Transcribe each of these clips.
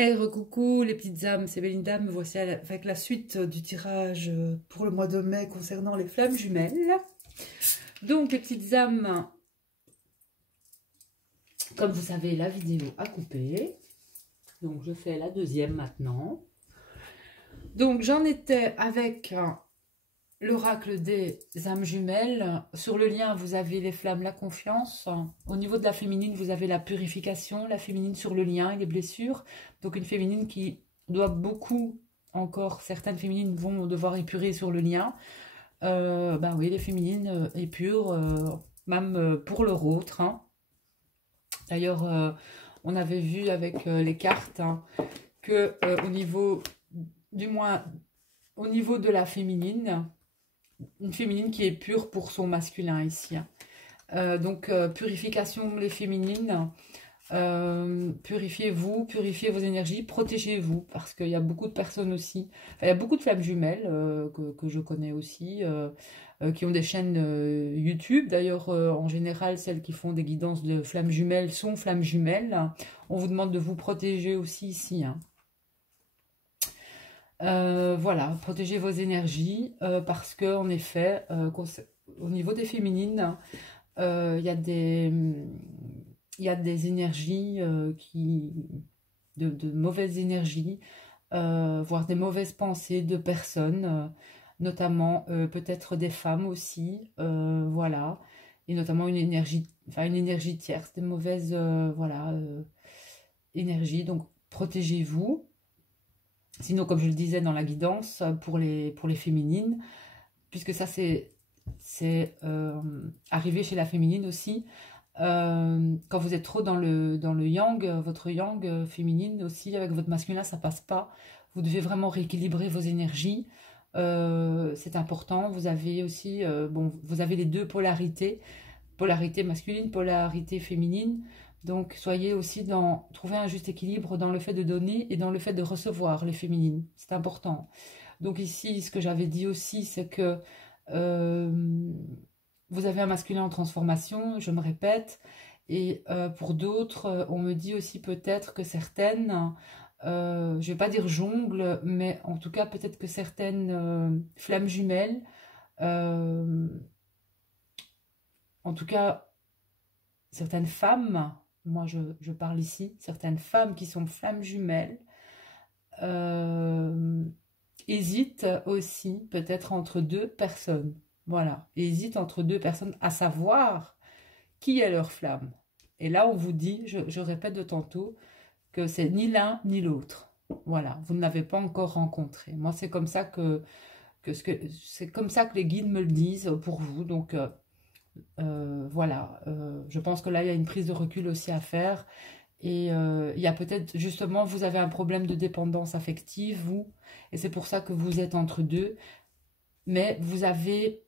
Hey, recoucou les petites âmes, c'est Belinda, me voici avec la suite du tirage pour le mois de mai concernant les flammes jumelles. Donc les petites âmes, comme vous savez, la vidéo a coupé. Donc je fais la deuxième maintenant. Donc j'en étais avec l'oracle des âmes jumelles. Sur le lien, vous avez les flammes, la confiance. Au niveau de la féminine, vous avez la purification, la féminine sur le lien et les blessures. Donc une féminine qui doit beaucoup, encore certaines féminines vont devoir épurer sur le lien. Ben oui, les féminines épurent, même pour leur autre. Hein. D'ailleurs, on avait vu avec les cartes hein, que au niveau, du moins au niveau de la féminine, une féminine qui est pure pour son masculin ici. Donc, purification les féminines. Purifiez-vous, purifiez vos énergies, protégez-vous. Parce qu'il y a beaucoup de personnes aussi. Enfin, il y a beaucoup de flammes jumelles que je connais aussi. Qui ont des chaînes YouTube. D'ailleurs, en général, celles qui font des guidances de flammes jumelles sont flammes jumelles. On vous demande de vous protéger aussi ici. Hein. Voilà, protégez vos énergies parce que en effet, au niveau des féminines, il y a des énergies de mauvaises énergies, voire des mauvaises pensées de personnes, notamment peut-être des femmes aussi, voilà, et notamment une énergie tierce, des mauvaises voilà, énergies. Donc protégez-vous. Sinon, comme je le disais dans la guidance, pour les féminines, puisque ça c'est arrivé chez la féminine aussi, quand vous êtes trop dans le yang, votre yang féminine aussi, avec votre masculin, ça passe pas. Vous devez vraiment rééquilibrer vos énergies. C'est important. Vous avez aussi, bon, vous avez les deux polarités, polarité masculine, polarité féminine. Donc, soyez aussi dans, trouvez un juste équilibre dans le fait de donner et dans le fait de recevoir les féminines. C'est important. Donc ici, ce que j'avais dit aussi, c'est que vous avez un masculin en transformation, je me répète. Et pour d'autres, on me dit aussi peut-être que certaines, je ne vais pas dire jonglent, mais en tout cas peut-être que certaines flammes jumelles, en tout cas certaines femmes, moi je parle ici, certaines femmes qui sont flammes jumelles, hésitent aussi peut-être entre deux personnes. Voilà, hésitent entre deux personnes à savoir qui est leur flamme. Et là on vous dit, je répète de tantôt, que c'est ni l'un ni l'autre. Voilà, vous ne l'avez pas encore rencontré. Moi c'est comme ça c'est comme ça que les guides me le disent pour vous. Donc voilà, je pense que là, il y a une prise de recul aussi à faire. Et il y a peut-être, justement, vous avez un problème de dépendance affective, vous, et c'est pour ça que vous êtes entre deux. Mais vous avez,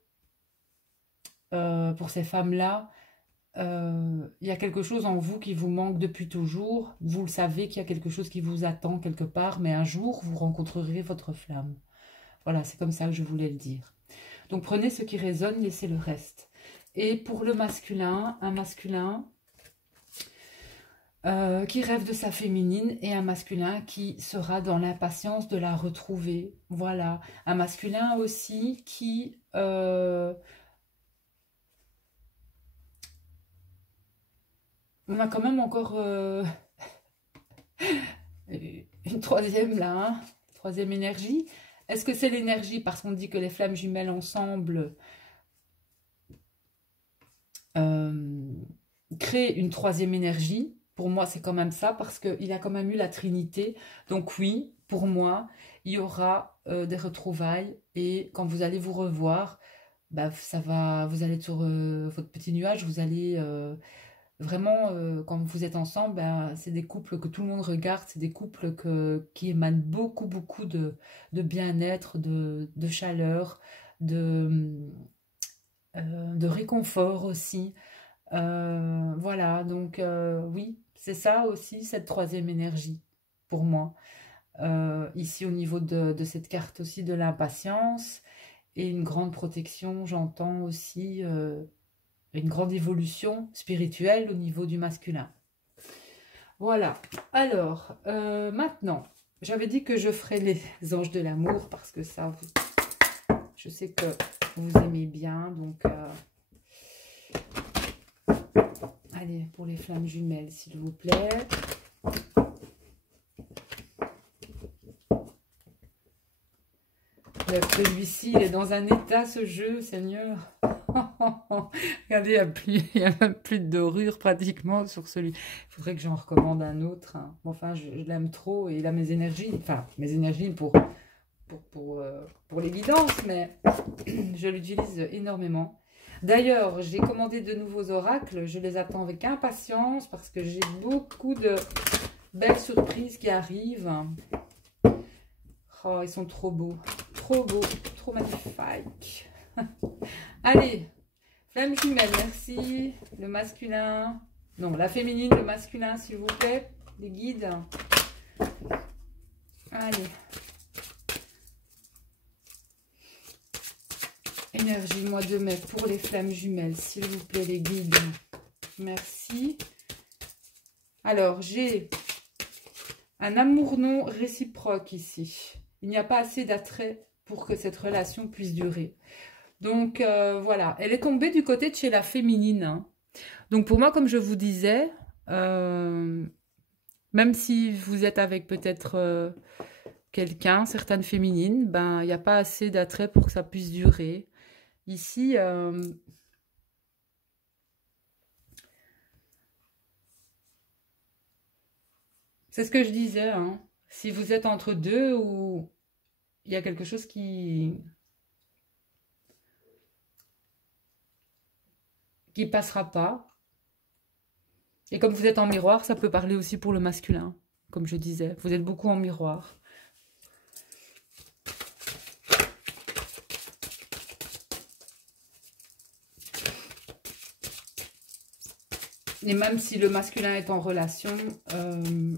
pour ces femmes-là, il y a quelque chose en vous qui vous manque depuis toujours. Vous le savez qu'il y a quelque chose qui vous attend quelque part, mais un jour, vous rencontrerez votre flamme. Voilà, c'est comme ça que je voulais le dire. Donc, prenez ce qui résonne, laissez le reste. Et pour le masculin, un masculin qui rêve de sa féminine et un masculin qui sera dans l'impatience de la retrouver. Voilà. Un masculin aussi qui... on a quand même encore une troisième là, hein, troisième énergie. Est-ce que c'est l'énergie parce qu'on dit que les flammes jumelles ensemble créent une troisième énergie? Pour moi, c'est quand même ça, parce qu'il a quand même eu la Trinité. Donc oui, pour moi, il y aura des retrouvailles. Et quand vous allez vous revoir, bah, ça va, vous allez être sur votre petit nuage. Vous allez vraiment, quand vous êtes ensemble, bah, c'est des couples que tout le monde regarde. C'est des couples qui émanent beaucoup, beaucoup de bien-être, de chaleur, de réconfort aussi. Voilà, donc oui, c'est ça aussi, cette troisième énergie, pour moi. Ici, au niveau de cette carte aussi, de l'impatience et une grande protection, j'entends aussi une grande évolution spirituelle au niveau du masculin. Voilà. Alors, maintenant, j'avais dit que je ferais les anges de l'amour parce que ça, je sais que vous aimez bien. Donc, allez, pour les flammes jumelles, s'il vous plaît. Celui-ci, il est dans un état, ce jeu, Seigneur. Regardez, il y a même plus de dorure pratiquement sur celui. Il faudrait que j'en recommande un autre. Hein. Bon, enfin, je l'aime trop et il a mes énergies. Enfin, mes énergies pour l'évidence, mais je l'utilise énormément. D'ailleurs, j'ai commandé de nouveaux oracles. Je les attends avec impatience parce que j'ai beaucoup de belles surprises qui arrivent. Oh, ils sont trop beaux. Trop beau, trop magnifique. Allez, flamme jumelle, merci. Le masculin. Non, la féminine, le masculin, s'il vous plaît. Les guides. Allez. Énergie, mois de mai pour les flammes jumelles, s'il vous plaît, les guides. Merci. Alors, j'ai un amour non réciproque ici. Il n'y a pas assez d'attrait pour que cette relation puisse durer. Donc, voilà. Elle est tombée du côté de chez la féminine. Hein. Donc, pour moi, comme je vous disais, même si vous êtes avec peut-être quelqu'un, certaines féminines, ben, il n'y a pas assez d'attrait pour que ça puisse durer. Ici, c'est ce que je disais. Hein. Si vous êtes entre deux ou il y a quelque chose qui passera pas. Et comme vous êtes en miroir, ça peut parler aussi pour le masculin. Comme je disais, vous êtes beaucoup en miroir. Et même si le masculin est en relation, il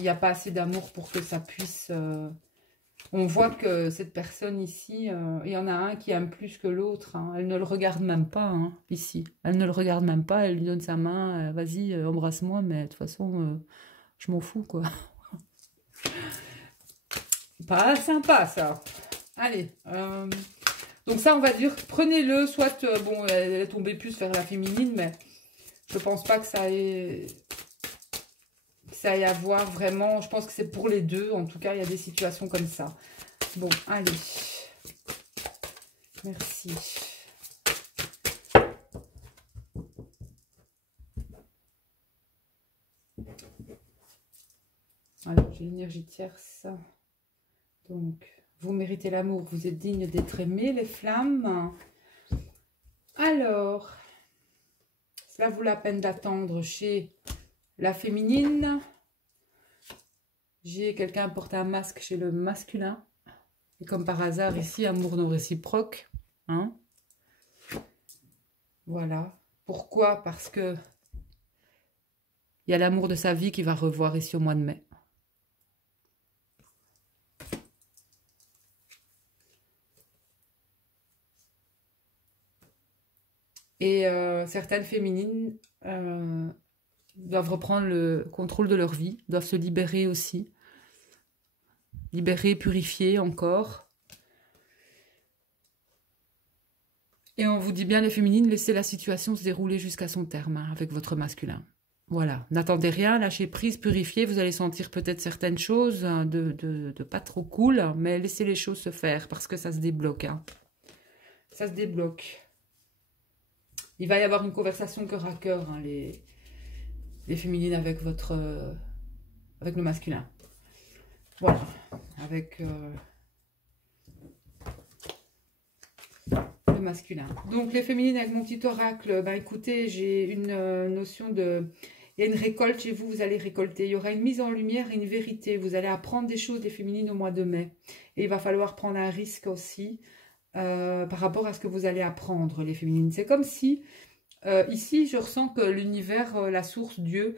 n'y a pas assez d'amour pour que ça puisse... On voit que cette personne ici, il y en a un qui aime plus que l'autre. Hein. Elle ne le regarde même pas, hein, ici. Elle ne le regarde même pas, elle lui donne sa main. Vas-y, embrasse-moi, mais de toute façon, je m'en fous, quoi. Pas sympa, ça. Allez. Donc ça, on va dire, prenez-le. Soit, bon, elle est tombée plus vers la féminine, mais je pense pas que ça aille à voir vraiment. Je pense que c'est pour les deux. En tout cas, il y a des situations comme ça. Bon, allez. Merci. Alors, j'ai l'énergie tierce. Donc, vous méritez l'amour. Vous êtes digne d'être aimé, les flammes. Alors, cela vaut la peine d'attendre chez la féminine. J'ai quelqu'un porte un masque chez le masculin. Et comme par hasard, ici, amour non réciproque. Hein? Voilà. Pourquoi? Parce que il y a l'amour de sa vie qui va revoir ici au mois de mai. Et certaines féminines doivent reprendre le contrôle de leur vie, doivent se libérer aussi. Libérer, purifier encore. Et on vous dit bien, les féminines, laissez la situation se dérouler jusqu'à son terme hein, avec votre masculin. Voilà, n'attendez rien, lâchez prise, purifiez. Vous allez sentir peut-être certaines choses de pas trop cool, mais laissez les choses se faire parce que ça se débloque. Hein. Ça se débloque. Il va y avoir une conversation cœur à cœur, hein, les féminines avec avec le masculin. Voilà, avec le masculin. Donc les féminines avec mon petit oracle, ben écoutez, j'ai une notion de... Il y a une récolte chez vous, vous allez récolter. Il y aura une mise en lumière et une vérité. Vous allez apprendre des choses des féminines au mois de mai. Et il va falloir prendre un risque aussi par rapport à ce que vous allez apprendre, les féminines. C'est comme si, ici, je ressens que l'univers, la source, Dieu,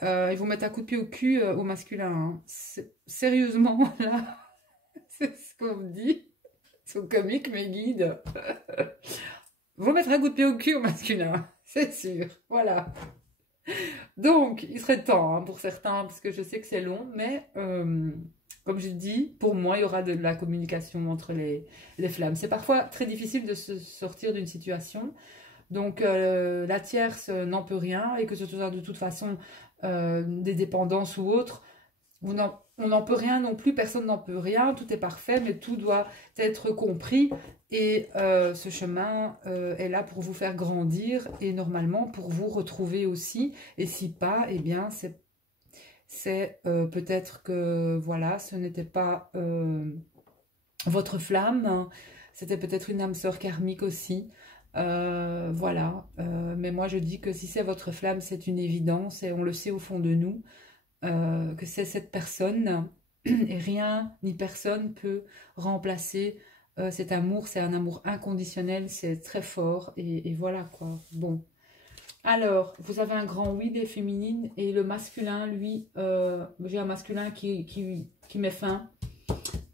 ils vont mettre un coup de pied au cul au masculin. Hein. Sérieusement, là, c'est ce qu'on me dit. Ils sont comiques, mes guides. Vont mettre un coup de pied au cul au masculin, c'est sûr. Voilà. Donc, il serait temps hein, pour certains, parce que je sais que c'est long, mais comme je dis, pour moi, il y aura de la communication entre les flammes. C'est parfois très difficile de se sortir d'une situation. Donc, la tierce n'en peut rien, et que ce soit de toute façon des dépendances ou autres, on n'en peut rien non plus, personne n'en peut rien, tout est parfait, mais tout doit être compris. Et ce chemin est là pour vous faire grandir et normalement pour vous retrouver aussi. Et si pas, eh bien c'est peut-être que voilà, ce n'était pas votre flamme, hein. C'était peut-être une âme sœur karmique aussi. Voilà, mais moi je dis que si c'est votre flamme, c'est une évidence et on le sait au fond de nous. Que c'est cette personne et rien ni personne peut remplacer cet amour. C'est un amour inconditionnel, c'est très fort et voilà quoi. Bon, alors vous avez un grand oui des féminines et le masculin, lui, j'ai un masculin qui met fin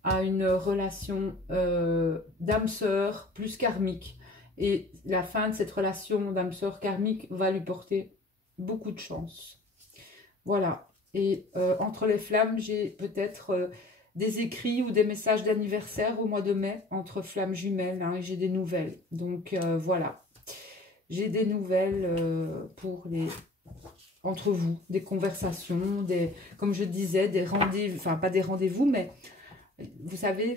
à une relation d'âme sœur plus karmique, et la fin de cette relation d'âme sœur karmique va lui porter beaucoup de chance. Voilà. Et entre les flammes, j'ai peut-être des écrits ou des messages d'anniversaire au mois de mai entre flammes jumelles, hein, et j'ai des nouvelles. Donc voilà, j'ai des nouvelles entre vous, des conversations, comme je disais, des rendez-vous, enfin pas des rendez-vous, mais vous savez,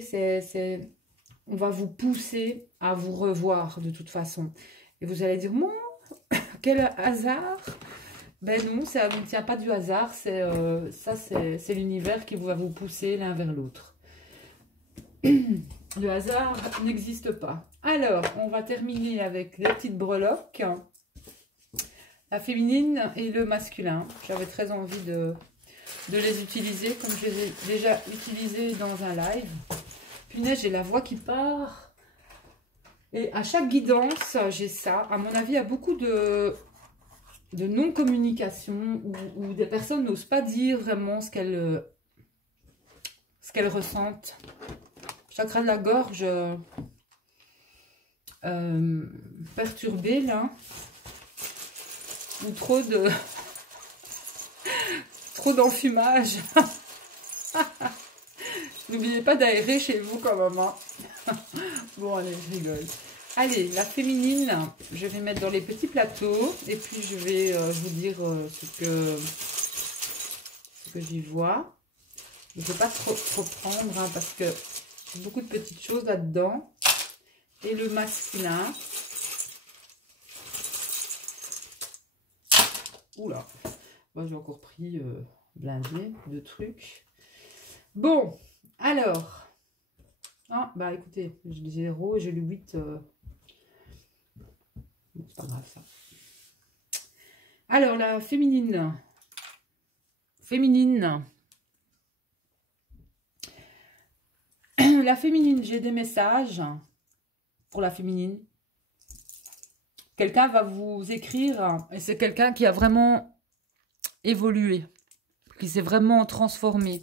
on va vous pousser à vous revoir de toute façon. Et vous allez dire, mon, quel hasard! Ben non, ça ne tient pas du hasard, c'est l'univers qui va vous pousser l'un vers l'autre. Le hasard n'existe pas. Alors, on va terminer avec les petites breloques. La féminine et le masculin. J'avais très envie de les utiliser, comme je les ai déjà utilisés dans un live. Punaise, j'ai la voix qui part. Et à chaque guidance, j'ai ça. À mon avis, il y a beaucoup de non-communication où des personnes n'osent pas dire vraiment ce qu'elles ressentent. Chakra de la gorge perturbé là, ou trop d'enfumage. N'oubliez pas d'aérer chez vous quand même, hein. Bon allez, je rigole. Allez, la féminine, je vais mettre dans les petits plateaux et puis je vais vous dire ce que j'y vois. Je ne vais pas trop prendre hein, parce que j'ai beaucoup de petites choses là-dedans. Et le masculin. Oula, moi j'ai encore pris blindé de trucs. Bon, alors. Ah, bah écoutez, j'ai le 0 et j'ai le 8. C'est pas grave ça. Alors, la féminine. La féminine, j'ai des messages pour la féminine. Quelqu'un va vous écrire et c'est quelqu'un qui a vraiment évolué, qui s'est vraiment transformé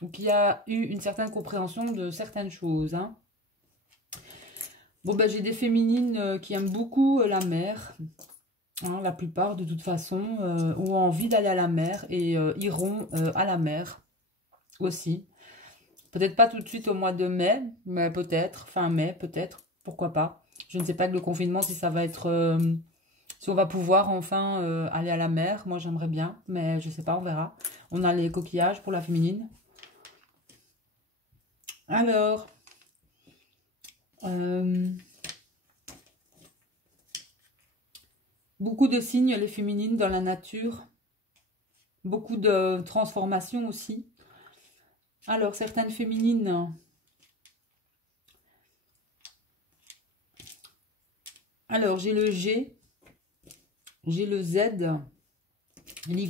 ou qui a eu une certaine compréhension de certaines choses, hein. Bon, ben, j'ai des féminines qui aiment beaucoup la mer. Hein, la plupart, de toute façon, ont envie d'aller à la mer et iront à la mer aussi. Peut-être pas tout de suite au mois de mai, mais peut-être, fin mai, peut-être, pourquoi pas. Je ne sais pas avec le confinement si ça va être... si on va pouvoir enfin aller à la mer. Moi, j'aimerais bien, mais je sais pas, on verra. On a les coquillages pour la féminine. Alors... beaucoup de signes, les féminines, dans la nature. Beaucoup de transformations aussi. Alors, certaines féminines... Alors, j'ai le G, j'ai le Z, l'Y,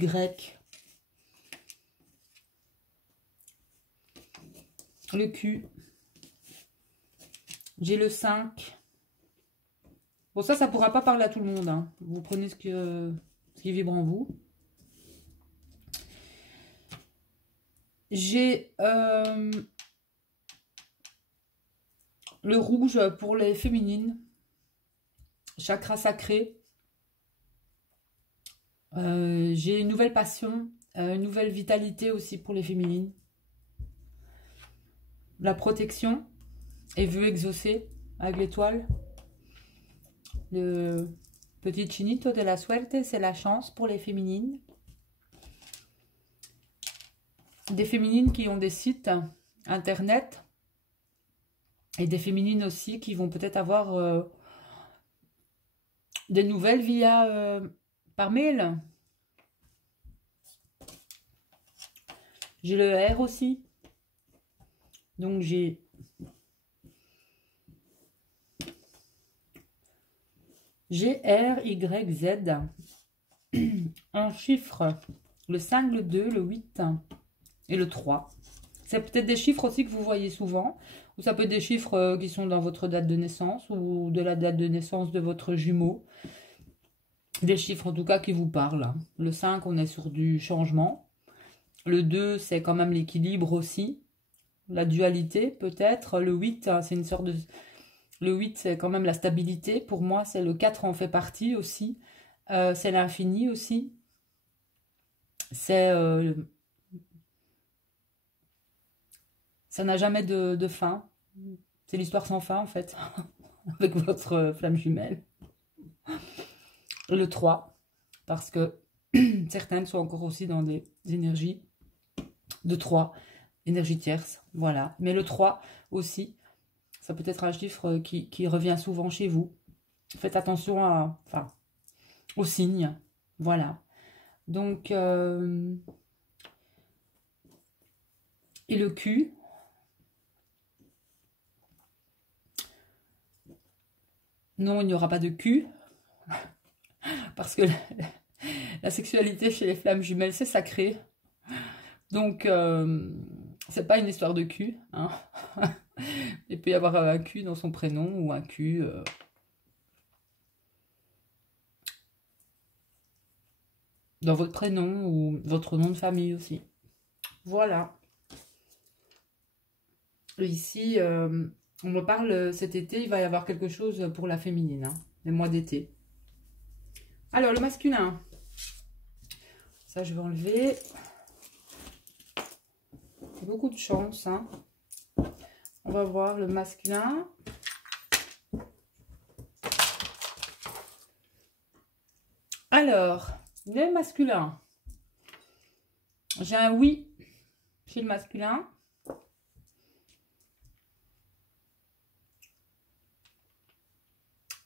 le Q, j'ai le 5. Bon, ça pourra pas parler à tout le monde, hein. Vous prenez ce qui vibre en vous. J'ai le rouge pour les féminines. Chakra sacré. J'ai une nouvelle passion, une nouvelle vitalité aussi pour les féminines. La protection et vœux exaucés avec l'étoile. Le petit chinito de la suerte, c'est la chance pour les féminines. Des féminines qui ont des sites internet et des féminines aussi qui vont peut-être avoir des nouvelles via par mail. J'ai le R aussi. Donc j'ai GRYZ en chiffres le 5, le 2, le 8 et le 3. C'est peut-être des chiffres aussi que vous voyez souvent, ou ça peut être des chiffres qui sont dans votre date de naissance ou de la date de naissance de votre jumeau. Des chiffres en tout cas qui vous parlent. Le 5, on est sur du changement. Le 2, c'est quand même l'équilibre aussi. La dualité peut-être. Le 8, c'est une sorte de... Le 8, c'est quand même la stabilité. Pour moi, c'est le 4 en fait partie aussi. C'est l'infini aussi. C'est... ça n'a jamais de fin. C'est l'histoire sans fin, en fait. Avec votre flamme jumelle. Le 3. Parce que certaines sont encore aussi dans des énergies de 3. Énergie tierce. Voilà. Mais le 3 aussi. Ça peut être un chiffre qui revient souvent chez vous. Faites attention à, enfin, aux signes. Voilà. Donc, et le Q. Non, il n'y aura pas de Q. Parce que la sexualité chez les flammes jumelles, c'est sacré. Donc, c'est pas une histoire de cul. Hein. Il peut y avoir un Q dans son prénom ou un Q... dans votre prénom ou votre nom de famille aussi. Voilà. Ici, on me parle cet été, il va y avoir quelque chose pour la féminine, hein, les mois d'été. Alors, le masculin. Ça, je vais enlever. Beaucoup de chance. Hein. On va voir le masculin. Alors, le masculin. J'ai un oui chez le masculin.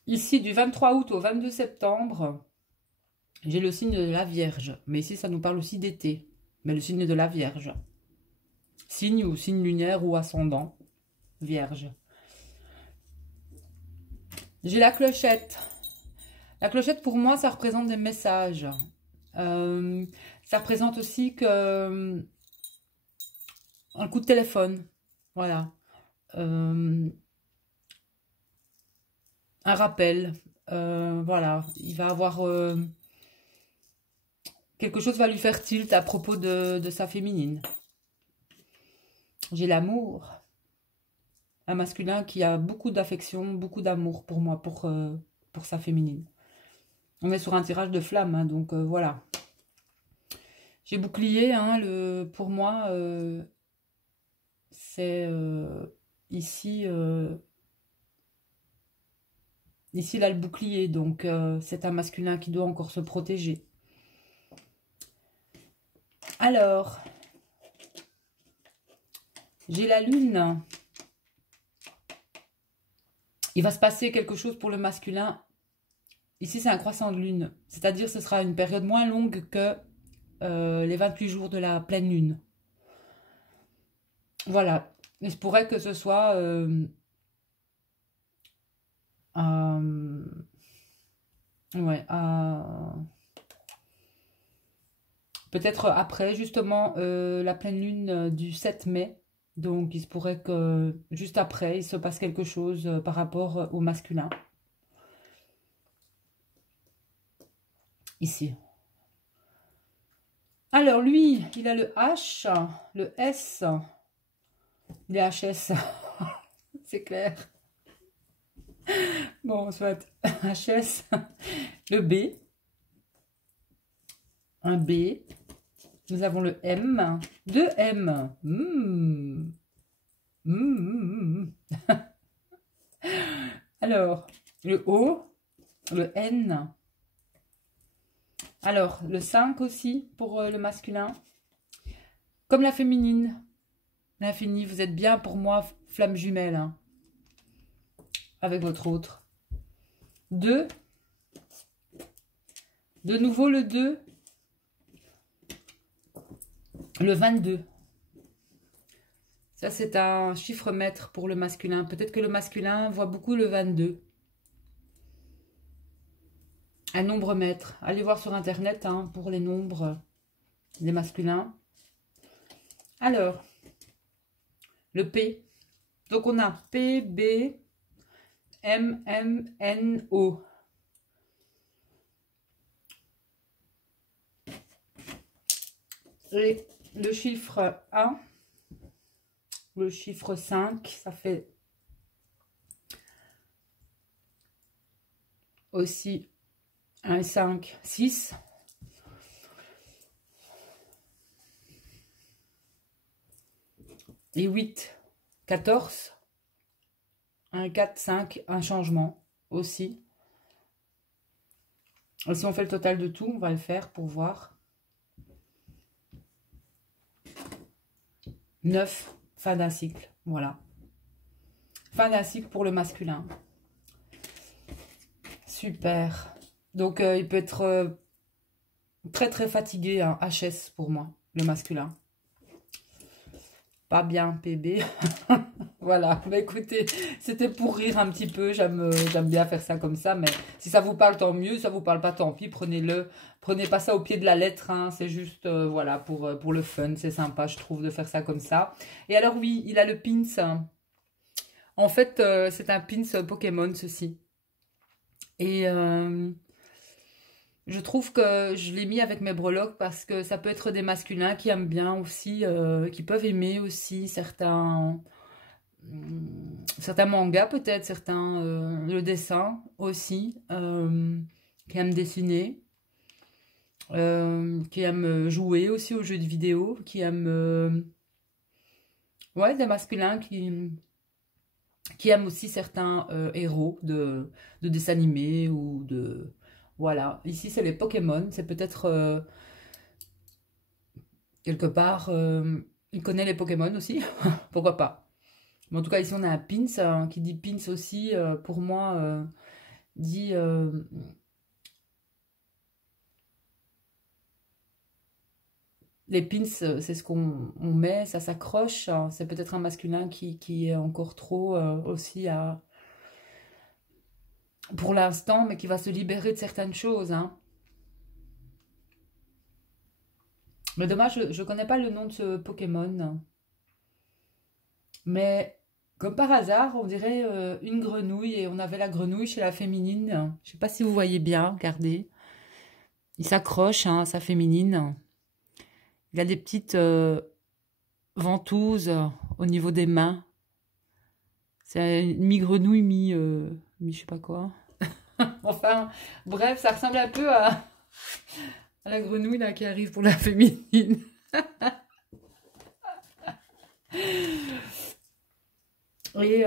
Ici, du 23 août au 22 septembre, j'ai le signe de la Vierge. Mais ici, ça nous parle aussi d'été. Mais le signe de la Vierge. Signe ou signe lunaire ou ascendant. Vierge. J'ai la clochette. La clochette, pour moi, ça représente des messages. Ça représente aussi que un coup de téléphone. Voilà. Un rappel. Voilà. Il va avoir... quelque chose va lui faire tilt à propos de sa féminine. J'ai l'amour. Un masculin qui a beaucoup d'affection, beaucoup d'amour pour moi, pour sa féminine. On est sur un tirage de flamme, hein, donc voilà. J'ai bouclier, hein, pour moi, c'est ici, ici, là, le bouclier, donc c'est un masculin qui doit encore se protéger. Alors, j'ai la lune. Il va se passer quelque chose pour le masculin. Ici, c'est un croissant de lune. C'est-à-dire ce sera une période moins longue que les 28 jours de la pleine lune. Voilà. Il se pourrait que ce soit... ouais, peut-être après, justement, la pleine lune du 7 mai. Donc, il se pourrait que juste après, il se passe quelque chose par rapport au masculin. Ici. Alors, lui, il a le H, le S, les HS. C'est clair. Bon, soit HS, le B. un B. Nous avons le M. 2 M. Alors, le O, le N. Alors, le 5 aussi pour le masculin. Comme la féminine. L'infini, vous êtes bien pour moi, flamme jumelle. Hein, avec votre autre. 2. De nouveau le 2. Le 22. Ça, c'est un chiffre maître pour le masculin. Peut-être que le masculin voit beaucoup le 22. Un nombre maître. Allez voir sur Internet hein, pour les nombres des masculins. Alors, le P. Donc, on a P, B, M, M, N, O. Et le chiffre 1, le chiffre 5, ça fait aussi 1, 5, 6. Et 8, 14. 1, 4, 5, un changement aussi. Et si on fait le total de tout, on va le faire pour voir. 9, fin d'un cycle. Voilà. Fin d'un cycle pour le masculin. Super. Donc, il peut être très, très fatigué. Hein, HS pour moi, le masculin. Pas bien, PB. Voilà. Bah, écoutez, c'était pour rire un petit peu. J'aime bien faire ça comme ça. Mais si ça vous parle, tant mieux. Si ça vous parle pas, tant pis. Prenez-le. Prenez pas ça au pied de la lettre. Hein. C'est juste, voilà, pour le fun. C'est sympa, je trouve, de faire ça comme ça. Et alors, oui, il a le pins. En fait, c'est un pins Pokémon, ceci. Et je trouve que je l'ai mis avec mes breloques parce que ça peut être des masculins qui aiment bien aussi, qui peuvent aimer aussi certains mangas peut-être, certains le dessin aussi, qui aiment dessiner, qui aiment jouer aussi aux jeux de vidéo, qui aiment ouais, des masculins qui aiment aussi certains héros de dessins animés ou de... Voilà, ici c'est les Pokémon, c'est peut-être quelque part, il connaît les Pokémon aussi, pourquoi pas. Mais en tout cas ici on a un pins, qui dit pins aussi, pour moi, dit... les pins, c'est ce qu'on met, ça s'accroche, hein. C'est peut-être un masculin qui est encore trop aussi à... pour l'instant, mais qui va se libérer de certaines choses, hein. Mais dommage, je ne connais pas le nom de ce Pokémon. Mais comme par hasard, on dirait une grenouille. Et on avait la grenouille chez la féminine. Je ne sais pas si vous voyez bien, regardez. Il s'accroche hein, à sa féminine. Il a des petites ventouses au niveau des mains. C'est mi-grenouille, mi je sais pas quoi. Enfin, bref, ça ressemble un peu à la grenouille là, qui arrive pour la féminine. Et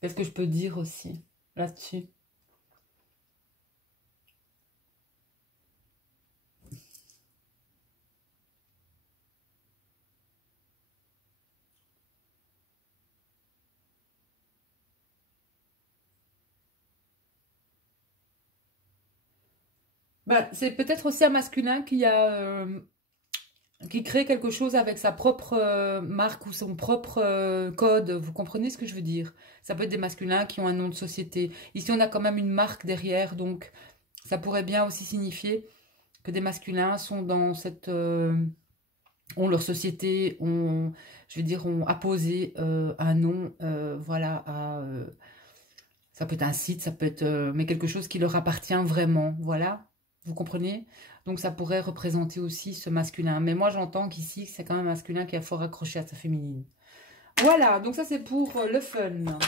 qu'est-ce que je peux dire aussi là-dessus? Ben, c'est peut-être aussi un masculin qui crée quelque chose avec sa propre marque ou son propre code. Vous comprenez ce que je veux dire? Ça peut être des masculins qui ont un nom de société. Ici, on a quand même une marque derrière, donc ça pourrait bien aussi signifier que des masculins sont dans cette... ont leur société, je veux dire, ont apposé un nom, voilà, ça peut être un site, ça peut être... mais quelque chose qui leur appartient vraiment, voilà. Vous comprenez? Donc ça pourrait représenter aussi ce masculin. Mais moi j'entends qu'ici c'est quand même un masculin qui est fort accroché à sa féminine. Voilà, donc ça c'est pour le fun.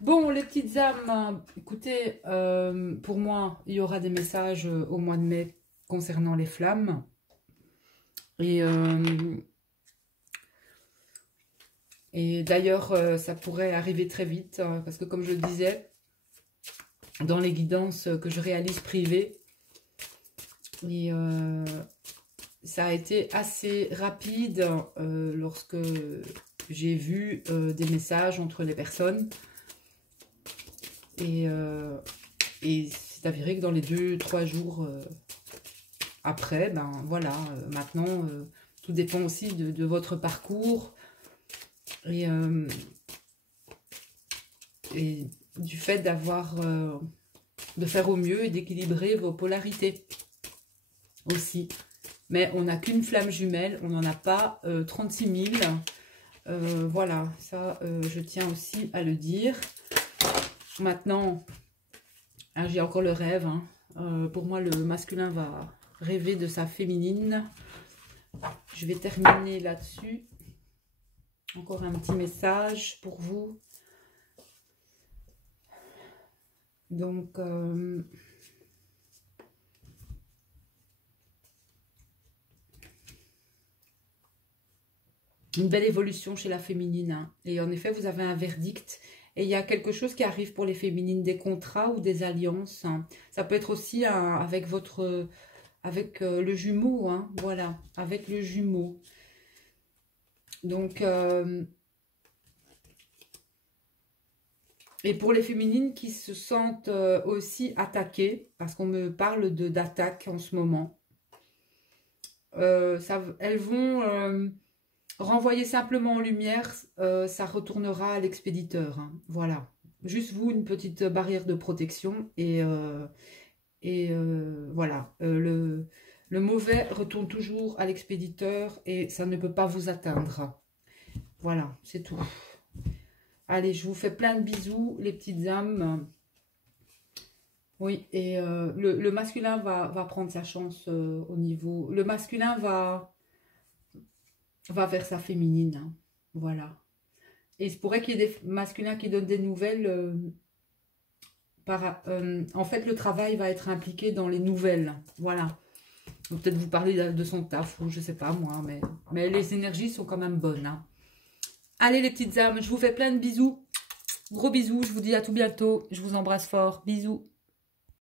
Bon, les petites âmes, écoutez, pour moi, il y aura des messages au mois de mai concernant les flammes. Et d'ailleurs, ça pourrait arriver très vite, parce que comme je le disais, dans les guidances que je réalise privées, et ça a été assez rapide lorsque j'ai vu des messages entre les personnes. Et c'est avéré que dans les 2-3 jours après, ben voilà, maintenant, tout dépend aussi de votre parcours et du fait de faire au mieux et d'équilibrer vos polarités aussi. Mais on n'a qu'une flamme jumelle, on n'en a pas 36 000. Voilà, ça, je tiens aussi à le dire. Maintenant, hein, j'ai encore le rêve. Hein. Pour moi, le masculin va rêver de sa féminine. Je vais terminer là-dessus. Encore un petit message pour vous. Donc, une belle évolution chez la féminine. Hein. Et en effet, vous avez un verdict. Et il y a quelque chose qui arrive pour les féminines, des contrats ou des alliances. Hein. Ça peut être aussi avec le jumeau. Hein. Voilà, avec le jumeau. Donc, et pour les féminines qui se sentent aussi attaquées, parce qu'on me parle d'attaque en ce moment, elles vont renvoyer simplement en lumière, ça retournera à l'expéditeur. Hein, voilà, juste vous, une petite barrière de protection et voilà, le mauvais retourne toujours à l'expéditeur et ça ne peut pas vous atteindre. Voilà, c'est tout. Allez, je vous fais plein de bisous, les petites âmes. Oui, et le masculin va prendre sa chance au niveau... Le masculin va vers sa féminine. Hein, voilà. Et il se pourrait qu'il y ait des masculins qui donnent des nouvelles. En fait, le travail va être impliqué dans les nouvelles. Voilà. Peut-être vous parler de son taf ou je sais pas moi. Mais les énergies sont quand même bonnes. Hein. Allez les petites âmes, je vous fais plein de bisous. Gros bisous, je vous dis à tout bientôt. Je vous embrasse fort. Bisous.